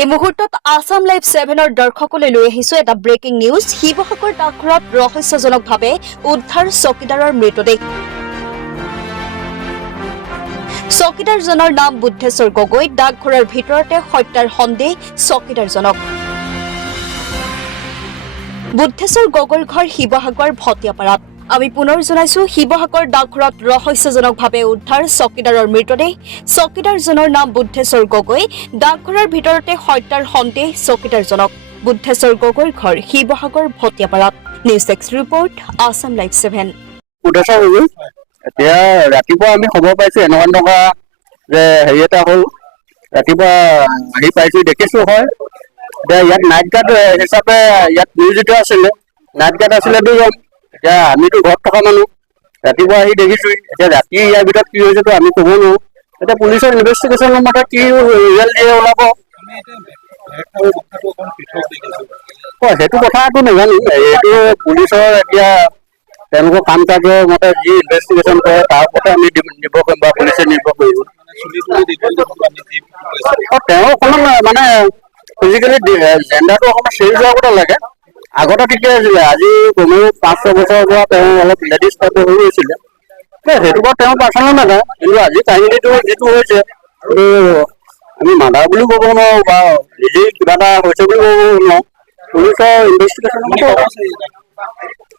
এই মুহূৰ্তত আসাম লাইভ 7-ৰ দৰ্শকলৈ লৈ আহিছো এটা ব্ৰেকিং নিউজ। শিৱসাগৰ ডাকঘৰত ৰহস্যজনকভাৱে উদ্ধাৰ চকীদাৰৰ মৃতদেহ। চকীদাৰজনৰ নাম বুদ্ধেশ্বৰ গগৈ। ডাকঘৰৰ ভিতৰতে হত্যাৰ সন্দেহ চকীদাৰজনক। বুদ্ধেশ্বৰ গগৈৰ ঘৰ শিৱসাগৰ ভটিয়াপাৰাত। আমি পুনৰ জনাইছো শিৱসাগৰ ডাকঘৰত ৰহস্যজনকভাৱে উদ্ধাৰ চকীদাৰৰ মৃতদেহ। চকীদাৰজনৰ নাম বুদ্ধেশ্বৰ গগৈ। ডাকঘৰৰ ভিতৰতে হত্যাৰ সন্দেহ চকীদাৰজনক। বুদ্ধেশ্বৰ গগৈৰ ঘৰ শিৱসাগৰ ভটিয়াপাৰাত। News desk report Assam live 7। Budheswar Gogoi এতিয়া ৰাতিপুৱা আমি খবৰ পাইছো এনেকুৱা যে হেৰি এটা হ'ল। ৰাতিপুৱা আহি পাইছো দেখিছো হয় এতিয়া ইয়াত নাইট গাৰ্ড হিচাপে ইয়াত নিয়োজিত আছিলে। নাইট গাৰ্ড আছিলে দুজন। এতিয়া আমিতো ঘৰত থকা মানুহ ৰাতিপুৱা আহি দেখিছো। এতিয়া ৰাতি ইয়াৰ ভিতৰত কি হৈছেতো আমি ক'ব নোৱাৰো। এতিয়া পুলিচৰ ইনভেষ্টিগেশ্যনৰ মতে কি ৰিজাল্ট দিয়ে ওলাব। সেইটো কথাটো নাজানো। এইটো পুলিচৰ এতিয়া তেওঁলোকৰ কাম কাজৰ মতে যি ইনভেষ্টিগেশ্যন কৰে তাৰ ওপৰতে আমি নিৰ্ভৰ কৰিম বা পুলিচে নিৰ্ভৰ কৰিব। তেওঁ অকণমান মানে ফিজিকেলি জেণ্ডাৰটো অকণমান চেঞ্জ হোৱাৰ কথা লাগে। আগতে ঠিকে আছিলে। আজি কমেও 5-6 বছৰৰ পৰা তেওঁ অলপ লেডিজ টাইপৰ হৈ গৈছিলে। সেইটো বাৰু তেওঁ পাৰ্চনেল নাযায়, কিন্তু আজি কাহিনীটো যিটো হৈছে এইটো আমি মাৰ্ডাৰ বুলিও ক'ব নোৱাৰো বা নিজেই কিবা এটা হৈছে বুলি ক'ব নোৱাৰো। পুলিচৰ ইনভেষ্টিগেশ্যন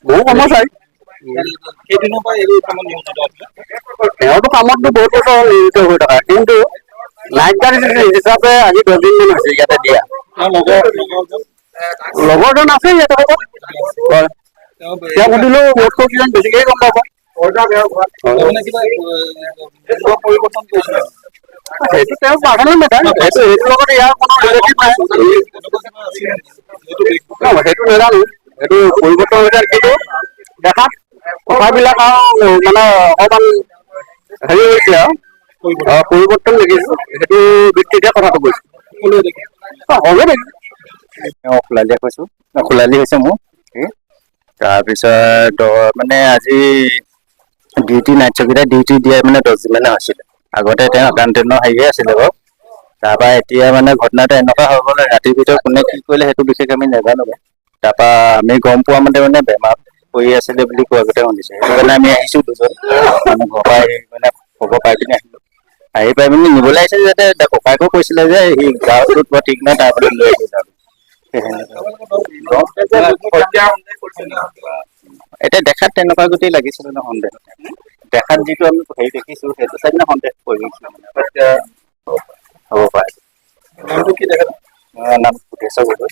বহু কৰ্মচাৰী তেওঁতো কামততো বহুত বছৰ নিয়োজিত হৈ থকা, কিন্তু নাইট গাৰ্ড হিচাপে আজি 10 দিন মান হৈছে ইয়াতে দিয়া। লগৰজন আছে ইয়াতে লগত। তেওঁ সুধিলেও মোতকৈ কিমান বেছিকেই গম পাব। সেইটো তেওঁ পাৰ্চনেল মেটাৰ। সেইটো লগত ইয়াৰ কোনো ৰিলেটিভ নাই। সেইটো নাজানো। সেইটো পৰিৱৰ্তন হৈছে, কিন্তু দেখাত কথাবিলাক আৰু মানে অকণমান হেৰি হৈছে আৰু পৰিৱৰ্তন দেখিছো। সেইটো ভিত্তিতে কথাটো কৈছো। হ'লে দেখিছো খোলালিয়ে কৈছো। খোলালি হৈছে মোৰ। তাৰপিছত মানে আজি ডিউটি নাইট চকীদাৰ ডিউটি দিয়া মানে 10 দিন মানে হৈছিলে। আগতে তেওঁ একাউণ্টেণ্টৰ হেৰিয়ে আছিলে বাৰু। তাৰপৰা এতিয়া মানে ঘটনাটো এনেকুৱা হৈ গ'ল, ৰাতিৰ ভিতৰত কোনে কি কৰিলে সেইটো বিশেষ আমি নাজানো। তাৰপৰা আমি গম পোৱা মতে মানে বেমাৰ পৰি আছিলে বুলি কোৱা কথা শুনিছো। সেইটো কাৰণে আমি আহিছো দুজন মানে ঘৰৰ পৰা আহি মানে খবৰ পাই পিনে আহিলো। আহি পাই পিনে নিবলৈ আহিছিল যাতে ককাইকো কৈছিলে যে সি গাঁৱটোত বৰ ঠিক নাই, তাৰ পৰা লৈ আহিছিল। এতিয়া দেখাত তেনেকুৱা গোটেই লাগিছিলে ন সন্দেহ। দেখাত যিটো আমি হেৰি দেখিছো সেইটো চাই পিনে সন্দেহ কৰিছিলো মানে হ'ব পাৰে। নাম বুদ্ধেশ্বৰ গগৈ।